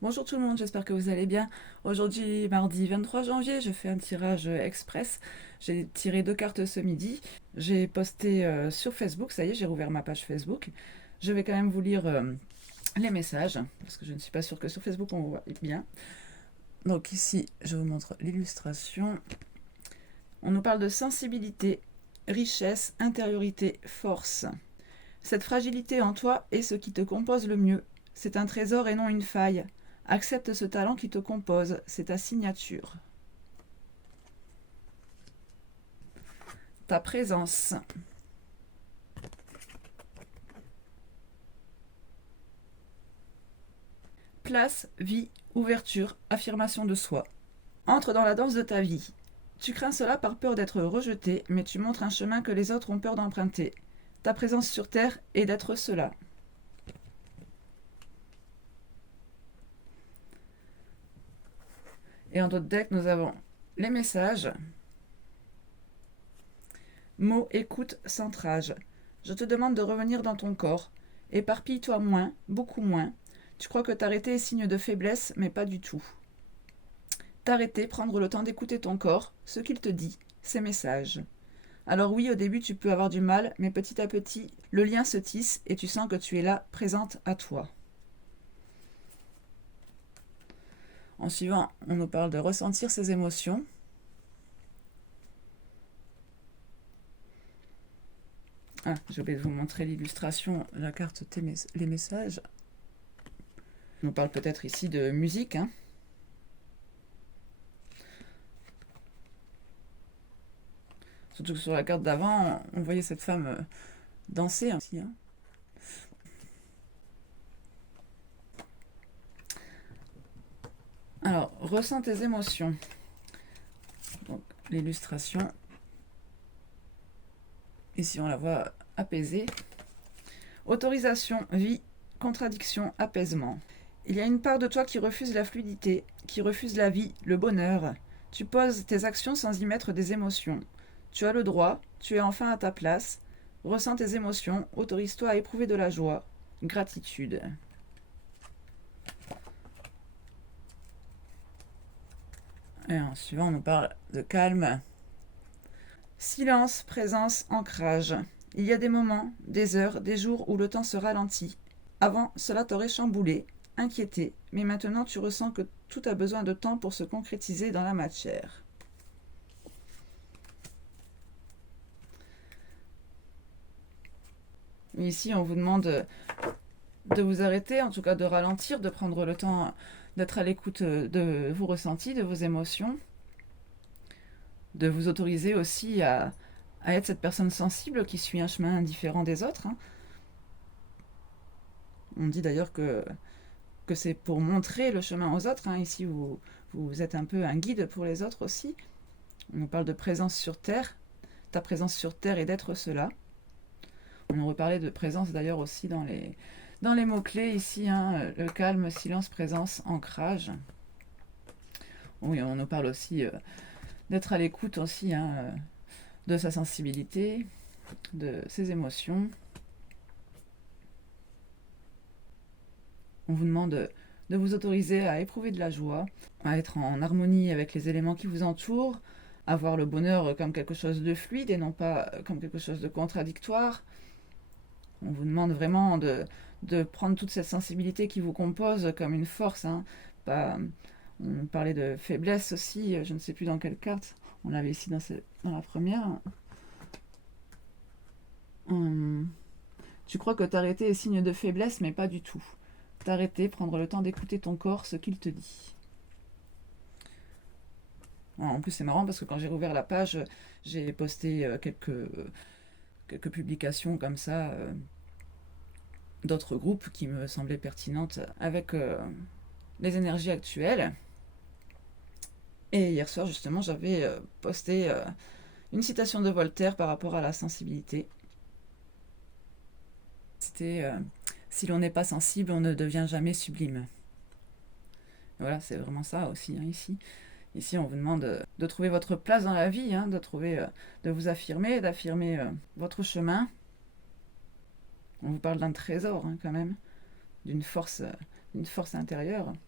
Bonjour tout le monde, j'espère que vous allez bien. Aujourd'hui, mardi 23 janvier, je fais un tirage express. J'ai tiré 2 cartes ce midi. J'ai posté sur Facebook, ça y est, j'ai rouvert ma page Facebook. Je vais quand même vous lire les messages, parce que je ne suis pas sûre que sur Facebook on voit bien. Donc ici, je vous montre l'illustration. On nous parle de sensibilité, richesse, intériorité, force. Cette fragilité en toi est ce qui te compose le mieux. C'est un trésor et non une faille. Accepte ce talent qui te compose, c'est ta signature. Ta présence. Place, vie, ouverture, affirmation de soi. Entre dans la danse de ta vie. Tu crains cela par peur d'être rejeté, mais tu montres un chemin que les autres ont peur d'emprunter. Ta présence sur Terre est d'être cela. Et en d'autres decks, nous avons les messages. Mots, écoute, centrage. Je te demande de revenir dans ton corps. Éparpille-toi moins, beaucoup moins. Tu crois que t'arrêter est signe de faiblesse, mais pas du tout. T'arrêter, prendre le temps d'écouter ton corps, ce qu'il te dit, ses messages. Alors oui, au début tu peux avoir du mal, mais petit à petit, le lien se tisse et tu sens que tu es là, présente à toi. En suivant, on nous parle de ressentir ses émotions. Ah, j'ai oublié de vous montrer l'illustration, la carte les messages. On nous parle peut-être ici de musique, hein. Surtout que sur la carte d'avant, on voyait cette femme danser aussi, hein. Alors, ressens tes émotions. Donc, l'illustration. Ici, on la voit apaisée. Autorisation, vie, contradiction, apaisement. Il y a une part de toi qui refuse la fluidité, qui refuse la vie, le bonheur. Tu poses tes actions sans y mettre des émotions. Tu as le droit, tu es enfin à ta place. Ressens tes émotions, autorise-toi à éprouver de la joie. Gratitude. Et en suivant, on nous parle de calme. Silence, présence, ancrage. Il y a des moments, des heures, des jours où le temps se ralentit. Avant, cela t'aurait chamboulé, inquiété, mais maintenant tu ressens que tout a besoin de temps pour se concrétiser dans la matière. Ici, on vous demande de vous arrêter, en tout cas de ralentir, de prendre le temps d'être à l'écoute de vos ressentis, de vos émotions, de vous autoriser aussi à être cette personne sensible qui suit un chemin différent des autres, hein. On dit d'ailleurs que c'est pour montrer le chemin aux autres, hein. Ici, vous êtes un peu un guide pour les autres aussi. On nous parle de présence sur Terre. Ta présence sur Terre est d'être cela. On nous reparlait de présence d'ailleurs aussi dans les mots-clés ici, hein, le calme, silence, présence, ancrage. Oui, on nous parle aussi d'être à l'écoute aussi, hein, de sa sensibilité, de ses émotions. On vous demande de vous autoriser à éprouver de la joie, à être en harmonie avec les éléments qui vous entourent, à voir le bonheur comme quelque chose de fluide et non pas comme quelque chose de contradictoire. On vous demande vraiment de prendre toute cette sensibilité qui vous compose comme une force, hein. Pas, on parlait de faiblesse aussi, je ne sais plus dans quelle carte. On l'avait ici dans la première. Tu crois que t'arrêter est signe de faiblesse, mais pas du tout. T'arrêter, prendre le temps d'écouter ton corps, ce qu'il te dit. En plus, c'est marrant parce que quand j'ai rouvert la page, j'ai posté quelques publications comme ça, d'autres groupes qui me semblaient pertinentes avec les énergies actuelles. Et hier soir, justement, j'avais posté une citation de Voltaire par rapport à la sensibilité. C'était si l'on n'est pas sensible, on ne devient jamais sublime. Voilà, c'est vraiment ça aussi, hein, ici. Ici, on vous demande de trouver votre place dans la vie, hein, de vous affirmer, d'affirmer votre chemin. On vous parle d'un trésor, hein, quand même, d'une force intérieure.